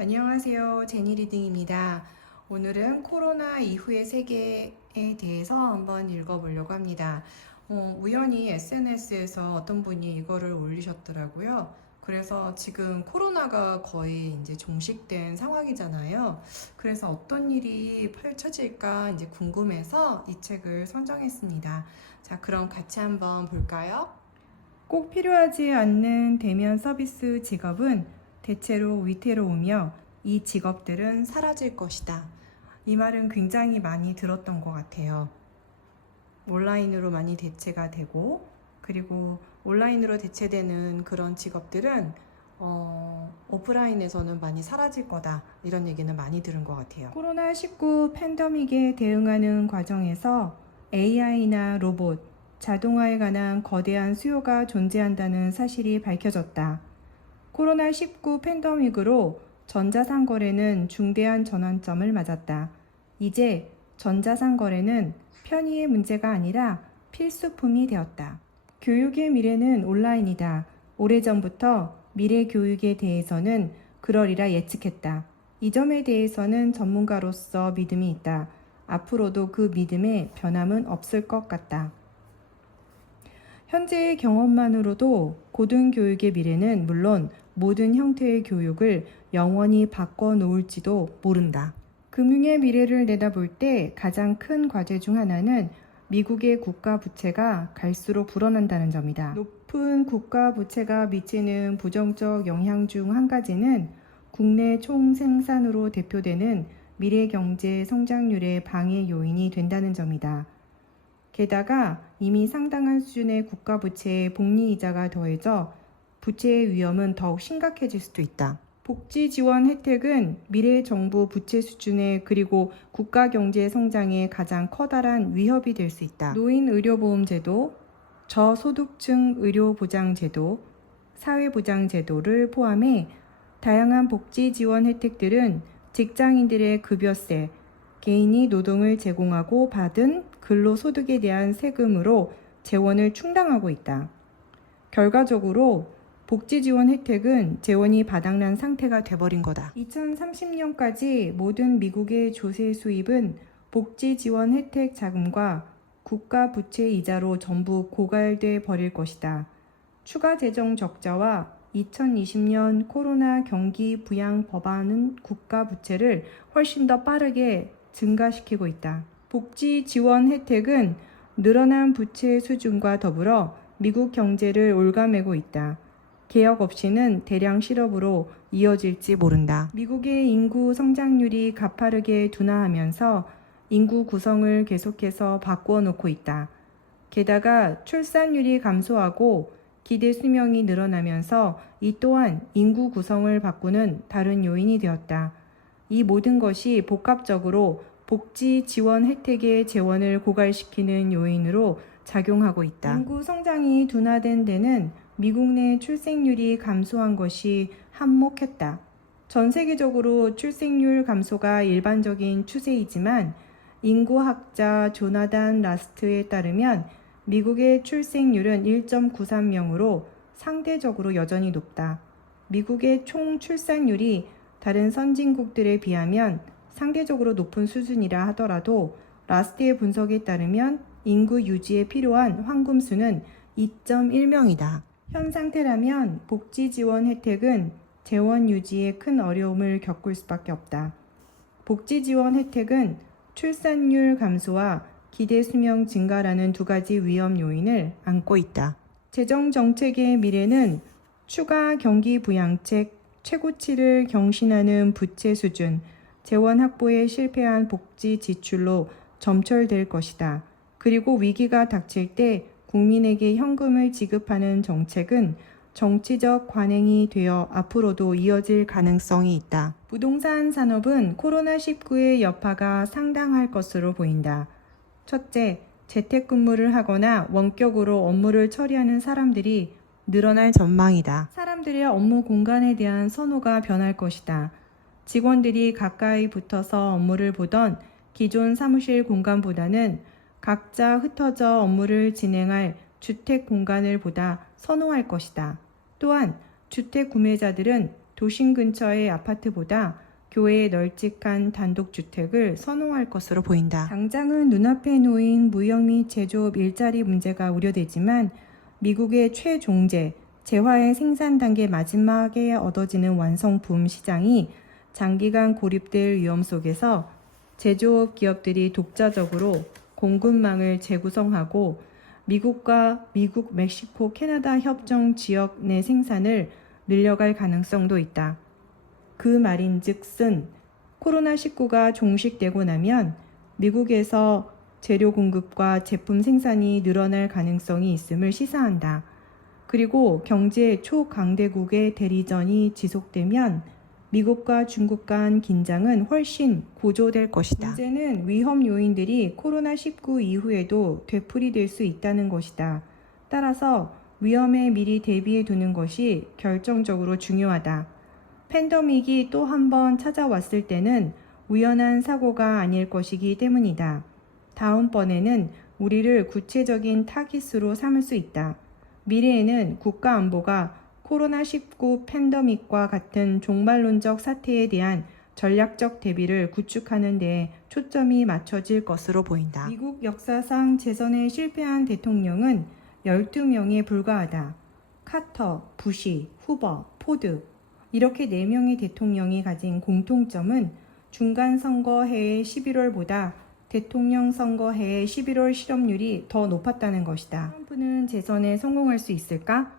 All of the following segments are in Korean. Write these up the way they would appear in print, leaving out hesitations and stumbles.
안녕하세요. 제니 리딩입니다. 오늘은 코로나 이후의 세계에 대해서 한번 읽어보려고 합니다. 우연히 SNS에서 어떤 분이 이거를 올리셨더라고요. 그래서 지금 코로나가 거의 이제 종식된 상황이잖아요. 그래서 어떤 일이 펼쳐질까 이제 궁금해서 이 책을 선정했습니다. 자, 그럼 같이 한번 볼까요? 꼭 필요하지 않는 대면 서비스 직업은 대체로 위태로우며 이 직업들은 사라질 것이다. 이 말은 굉장히 많이 들었던 것 같아요. 온라인으로 많이 대체가 되고, 그리고 온라인으로 대체되는 그런 직업들은 오프라인에서는 많이 사라질 거다. 이런 얘기는 많이 들은 것 같아요. 코로나19 팬데믹에 대응하는 과정에서 AI나 로봇, 자동화에 관한 거대한 수요가 존재한다는 사실이 밝혀졌다. 코로나19 팬데믹으로 전자상거래는 중대한 전환점을 맞았다. 이제 전자상거래는 편의의 문제가 아니라 필수품이 되었다. 교육의 미래는 온라인이다. 오래전부터 미래 교육에 대해서는 그러리라 예측했다. 이 점에 대해서는 전문가로서 믿음이 있다. 앞으로도 그 믿음에 변함은 없을 것 같다. 현재의 경험만으로도 고등교육의 미래는 물론 모든 형태의 교육을 영원히 바꿔놓을지도 모른다. 금융의 미래를 내다볼 때 가장 큰 과제 중 하나는 미국의 국가 부채가 갈수록 불어난다는 점이다. 높은 국가 부채가 미치는 부정적 영향 중 한 가지는 국내 총생산으로 대표되는 미래 경제 성장률의 방해 요인이 된다는 점이다. 게다가 이미 상당한 수준의 국가 부채에 복리 이자가 더해져 부채의 위험은 더욱 심각해질 수도 있다. 복지 지원 혜택은 미래 정부 부채 수준에 그리고 국가 경제 성장에 가장 커다란 위협이 될 수 있다. 노인 의료보험 제도, 저소득층 의료보장 제도, 사회보장 제도를 포함해 다양한 복지 지원 혜택들은 직장인들의 급여세, 개인이 노동을 제공하고 받은 근로소득에 대한 세금으로 재원을 충당하고 있다. 결과적으로 복지지원 혜택은 재원이 바닥난 상태가 돼버린 거다. 2030년까지 모든 미국의 조세 수입은 복지지원 혜택 자금과 국가 부채 이자로 전부 고갈돼 버릴 것이다. 추가 재정 적자와 2020년 코로나 경기 부양 법안은 국가 부채를 훨씬 더 빠르게 증가시키고 있다. 복지 지원 혜택은 늘어난 부채 수준과 더불어 미국 경제를 올가매고 있다. 개혁 없이는 대량 실업으로 이어질지 모른다. 미국의 인구 성장률이 가파르게 둔화하면서 인구 구성을 계속해서 바꾸어 놓고 있다. 게다가 출산율이 감소하고 기대 수명이 늘어나면서 이 또한 인구 구성을 바꾸는 다른 요인이 되었다. 이 모든 것이 복합적으로 복지 지원 혜택의 재원을 고갈시키는 요인으로 작용하고 있다. 인구 성장이 둔화된 데는 미국 내 출생률이 감소한 것이 한몫했다. 전 세계적으로 출생률 감소가 일반적인 추세이지만 인구학자 조나단 라스트에 따르면 미국의 출생률은 1.93명으로 상대적으로 여전히 높다. 미국의 총 출산율이 다른 선진국들에 비하면 상대적으로 높은 수준이라 하더라도 라스트의 분석에 따르면 인구 유지에 필요한 황금수는 2.1명이다. 현 상태라면 복지 지원 혜택은 재원 유지에 큰 어려움을 겪을 수밖에 없다. 복지 지원 혜택은 출산율 감소와 기대 수명 증가라는 두 가지 위험 요인을 안고 있다. 재정 정책의 미래는 추가 경기 부양책, 최고치를 경신하는 부채 수준, 재원 확보에 실패한 복지 지출로 점철될 것이다. 그리고 위기가 닥칠 때 국민에게 현금을 지급하는 정책은 정치적 관행이 되어 앞으로도 이어질 가능성이 있다. 부동산 산업은 코로나19의 여파가 상당할 것으로 보인다. 첫째, 재택근무를 하거나 원격으로 업무를 처리하는 사람들이 늘어날 전망이다. 사람들의 업무 공간에 대한 선호가 변할 것이다. 직원들이 가까이 붙어서 업무를 보던 기존 사무실 공간보다는 각자 흩어져 업무를 진행할 주택 공간을 보다 선호할 것이다. 또한 주택 구매자들은 도심 근처의 아파트보다 교외의 널찍한 단독주택을 선호할 것으로 보인다. 당장은 눈앞에 놓인 무역 및 제조업 일자리 문제가 우려되지만 미국의 최종재, 재화의 생산 단계 마지막에 얻어지는 완성품 시장이 장기간 고립될 위험 속에서 제조업 기업들이 독자적으로 공급망을 재구성하고 미국과 미국, 멕시코, 캐나다 협정 지역 내 생산을 늘려갈 가능성도 있다. 그 말인즉슨 코로나19가 종식되고 나면 미국에서 재료 공급과 제품 생산이 늘어날 가능성이 있음을 시사한다. 그리고 경제 초강대국의 대리전이 지속되면 미국과 중국 간 긴장은 훨씬 고조될 것이다. 문제는 위험 요인들이 코로나19 이후에도 되풀이될 수 있다는 것이다. 따라서 위험에 미리 대비해 두는 것이 결정적으로 중요하다. 팬데믹이 또 한 번 찾아왔을 때는 우연한 사고가 아닐 것이기 때문이다. 다음번에는 우리를 구체적인 타깃으로 삼을 수 있다. 미래에는 국가 안보가 코로나19 팬데믹과 같은 종말론적 사태에 대한 전략적 대비를 구축하는 데 초점이 맞춰질 것으로 보인다. 미국 역사상 재선에 실패한 대통령은 12명에 불과하다. 카터, 부시, 후버, 포드 이렇게 4명의 대통령이 가진 공통점은 중간선거해의 11월보다 대통령 선거해의 11월 실업률이 더 높았다는 것이다. 트럼프는 재선에 성공할 수 있을까?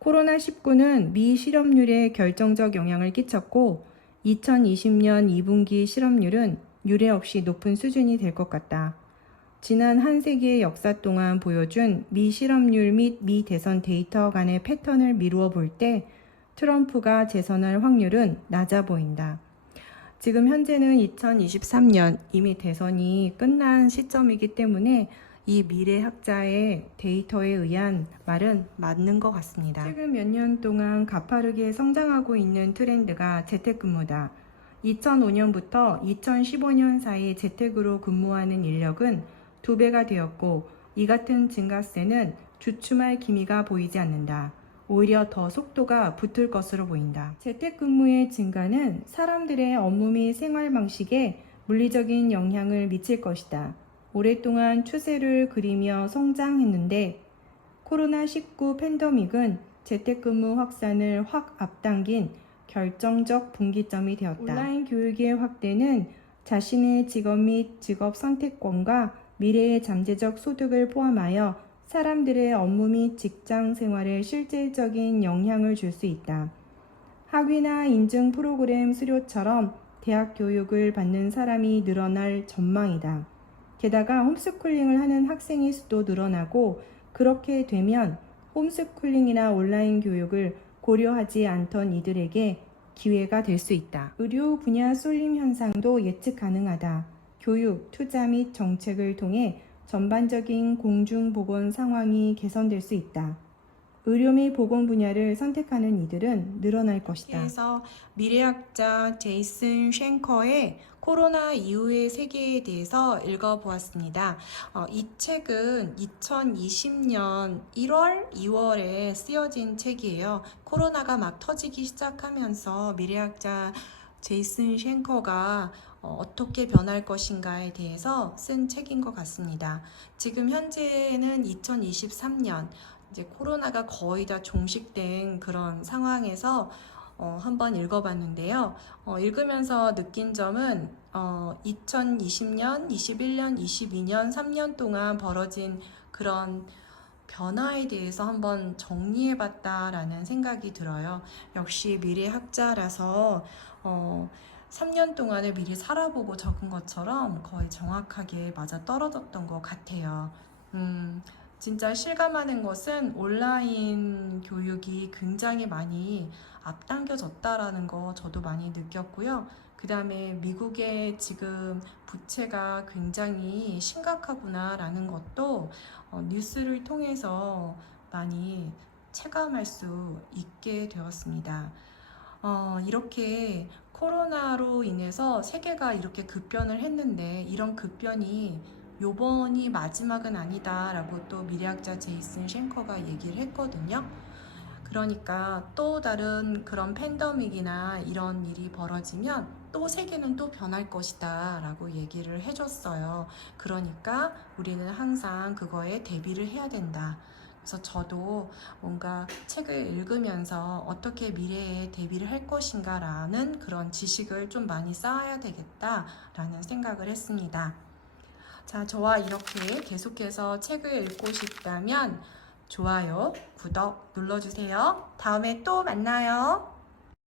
코로나19는 미 실업률에 결정적 영향을 끼쳤고 2020년 2분기 실업률은 유례 없이 높은 수준이 될 것 같다. 지난 한 세기의 역사 동안 보여준 미 실업률 및 미 대선 데이터 간의 패턴을 미루어 볼 때 트럼프가 재선할 확률은 낮아 보인다. 지금 현재는 2023년 이미 대선이 끝난 시점이기 때문에 이 미래학자의 데이터에 의한 말은 맞는 것 같습니다. 최근 몇 년 동안 가파르게 성장하고 있는 트렌드가 재택근무다. 2005년부터 2015년 사이 재택으로 근무하는 인력은 2배가 되었고 이 같은 증가세는 주춤할 기미가 보이지 않는다. 오히려 더 속도가 붙을 것으로 보인다. 재택근무의 증가는 사람들의 업무 및 생활 방식에 물리적인 영향을 미칠 것이다. 오랫동안 추세를 그리며 성장했는데 코로나19 팬데믹은 재택근무 확산을 확 앞당긴 결정적 분기점이 되었다. 온라인 교육의 확대는 자신의 직업 및 직업 선택권과 미래의 잠재적 소득을 포함하여 사람들의 업무 및 직장 생활에 실질적인 영향을 줄 수 있다. 학위나 인증 프로그램 수료처럼 대학 교육을 받는 사람이 늘어날 전망이다. 게다가 홈스쿨링을 하는 학생의 수도 늘어나고 그렇게 되면 홈스쿨링이나 온라인 교육을 고려하지 않던 이들에게 기회가 될 수 있다. 의료 분야 쏠림 현상도 예측 가능하다. 교육, 투자 및 정책을 통해 전반적인 공중보건 상황이 개선될 수 있다. 의료 및 보건 분야를 선택하는 이들은 늘어날 것이다. 그래서 미래학자 제이슨 쉔커의 코로나 이후의 세계에 대해서 읽어보았습니다. 이 책은 2020년 1월, 2월에 쓰여진 책이에요. 코로나가 막 터지기 시작하면서 미래학자 제이슨 쉔커가 어떻게 변할 것인가에 대해서 쓴 책인 것 같습니다. 지금 현재는 2023년 이제 코로나가 거의 다 종식된 그런 상황에서 한번 읽어봤는데요. 읽으면서 느낀 점은 2020년, 21년, 22년, 3년 동안 벌어진 그런 변화에 대해서 한번 정리해봤다라는 생각이 들어요. 역시 미래학자라서 3년 동안을 미리 살아보고 적은 것처럼 거의 정확하게 맞아 떨어졌던 것 같아요. 진짜 실감하는 것은 온라인 교육이 굉장히 많이 앞당겨졌다라는 거 저도 많이 느꼈고요. 그 다음에 미국의 지금 부채가 굉장히 심각하구나라는 것도 뉴스를 통해서 많이 체감할 수 있게 되었습니다. 이렇게 코로나로 인해서 세계가 이렇게 급변을 했는데 이런 급변이 요번이 마지막은 아니다 라고 또 미래학자 제이슨 쉔커가 얘기를 했거든요. 그러니까 또 다른 그런 팬데믹이나 이런 일이 벌어지면 또 세계는 또 변할 것이다 라고 얘기를 해줬어요. 그러니까 우리는 항상 그거에 대비를 해야 된다. 그래서 저도 뭔가 책을 읽으면서 어떻게 미래에 대비를 할 것인가 라는 그런 지식을 좀 많이 쌓아야 되겠다 라는 생각을 했습니다. 자, 저와 이렇게 계속해서 책을 읽고 싶다면 좋아요, 구독 눌러주세요. 다음에 또 만나요.